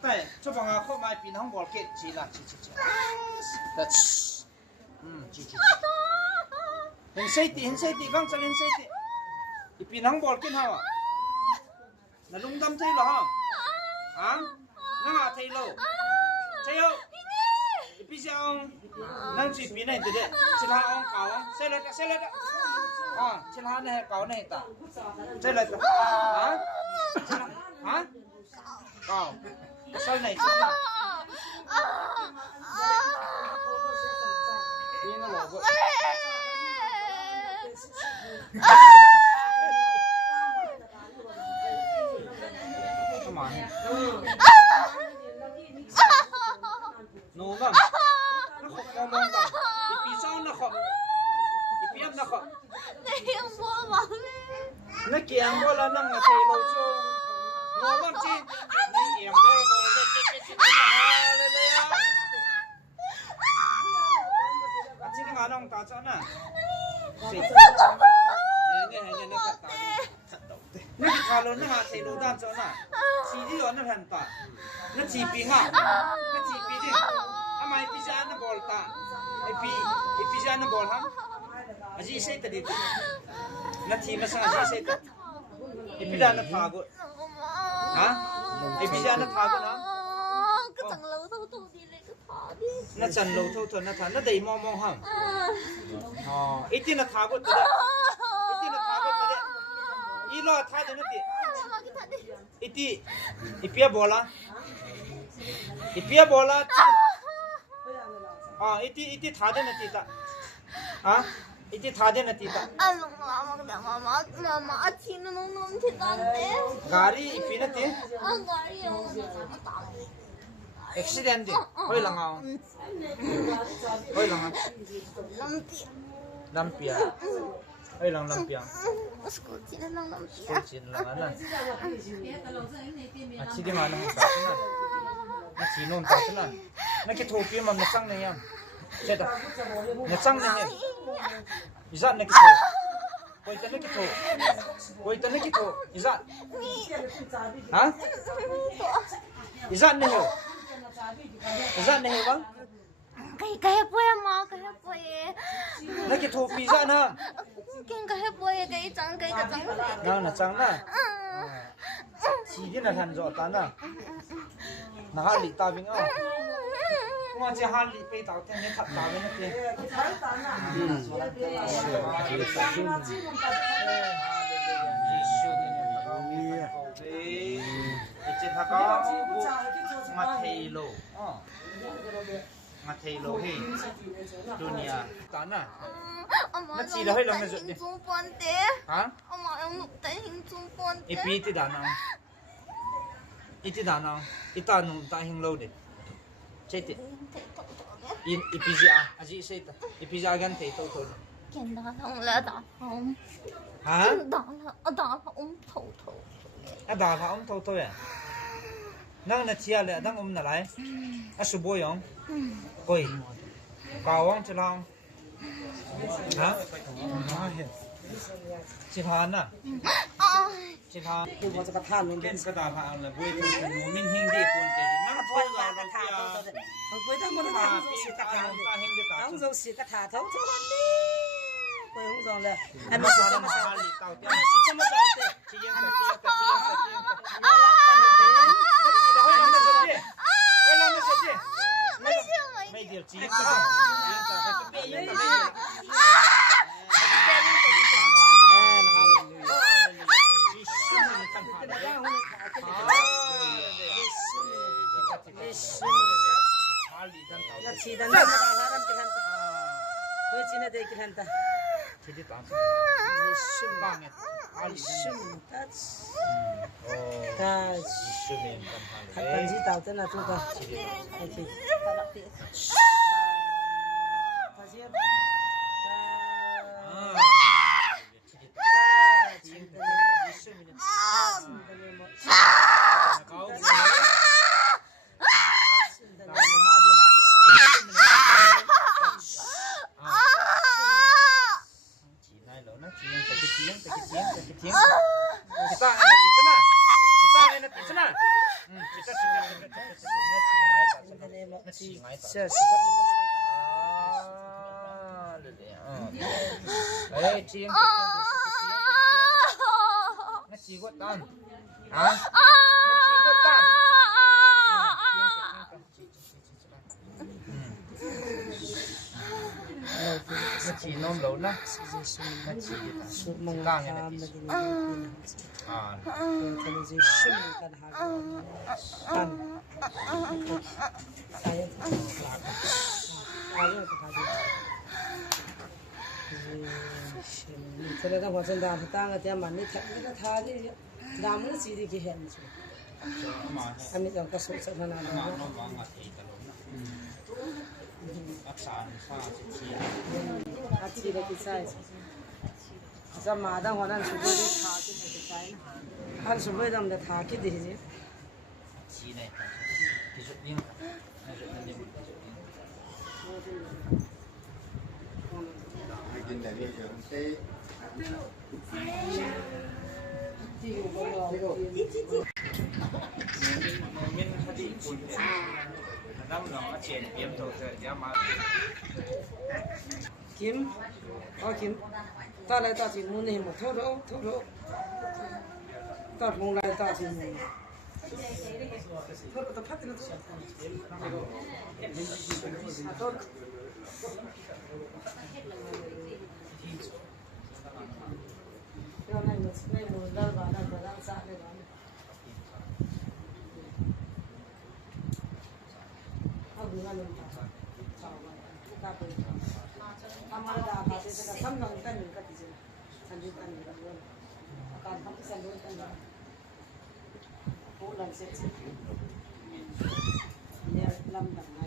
对，这帮啊，后面比那我给起了，起，的吃，起，很细的，刚才很细的，你比那我给好啊，那龙丹这了哈，啊，那啊这了，这有，你必须要，那去比那对的，其他on搞啊，谁来的，啊，其他那搞那的，谁来的，啊，啊，搞。Sao này chứ nào? Đi nó bỏ vội. Sao mà? Nổ vâng. Nó khóc con mong vâng. Thì sao nó khóc? Thì biết nó khóc. Nó kiềng vô là năng là thầy lâu cho. Nổ vâng chi? Nó kiềng vô là nong ta cho na nghe nó cắt ta đi nó khá lớn nó hạ thấy đồ đan cho na chỉ đi nó thành ta nó chỉ bị ngã nó chỉ bị đi mai pizza nó bol ta pizza nó bol hả gì sẽ ta đi nó chỉ mà sang gì sẽ ta pizza nó phá go hả pizza nó phá go nó nó chân lâu thôi nó thà nó đầy mong hầm ít tin là thà của tôi đấy ít lo thà cho nó đi ít bia bò la ít thà cho nó đi ta à ít thà cho nó đi ta gari ít pin nó đi accident đi hơi lằng ao lampia hơi lằng lampia school chín lằng anh chỉ đi mà nó chỉ nôn ta thế nào nó cái thô kia mà nó trăng này em chết à nó trăng này izat nó cái thô quay tới nó cái thô izat hả izat này hiểu izat này hiểu không cái bôi mà cái bôi nó cái thô pizza na cái bôi cái trắng nào là trắng na chỉ đi là thành rõ ta na nó hát lì ta bình ao mà chỉ hát lì pe tao thế này thật tao thế này chỉ thà có Matelo he dunia tana nó chỉ là hơi lòng này rồi đi hả ipi ti đàn nào ita nung ta hing lâu đi chết đi ipizia aji say ta ipizia gan thấy tao thôi kiện đàn không là đàn không hả đàn không thâu đàn ông thâu thôi à năng là chia lại đang nà lại số bôi không coi cao ông cho long hả chỉ thàn à chỉ thànกูมันจะกระทานลง cái cái đào phạ là bôi thôi nó mình hình đi cuốn cái năng thôi làกระทานตัวเด็กมันไปทั้งหมดทั้งโซสีกระทานทั้งโซสีกระทานทั้งทุกวันนี้ไปห้องสองเลยไอ้มาสอนมาสอนสิจะมาสอนเตะชี้ยังกับน่ารักกันเตะไม่เดียวจีนก็ยังจะไปเปี้ยยังจะไปชีดันมาทำกันเฮ้ยชีน่าได้กันตาที่ที่ตามชิมบ้างเนี่ยชิมทัชชิมเองกัน ทันทีตาวเต้นนะทุกคนโอเคkita enak di sana nó chỉ ngay ta Sure. đấy chiên nó chỉ có tan hả nó chỉ có tan nó chỉ nôm lâu đó nó chỉ mông lang này à thế là đang hoàn thành đàn tang ở tiệm mình thật là thà đi đam nó chỉ đi cái hẹn chứ anh ấy đang có số sẽ là chỉ là cái sai sao mà đang hoàn thành số đi thà cái sai anh số bây giờ đang thà cái gì chứ chỉ này cái chút điên Kinh đại viên trưởng thế mình phải đi cùng năm nó chuyện kiếm đồ chơi giá mà Kim, Kim, ta lại ta chỉ muốn nhìn một thốt rỗ, ta không lại ta chỉ muốn thốt ta phát nó thốt cái này một lần vào đang phải đang sát đây đó đúng là mình ta phải Amar dah kasi sa kasam lang kan yung kati sila. Sandutan nila yun. Akan kami sandutan nila. Pulang set. Niya lam lang.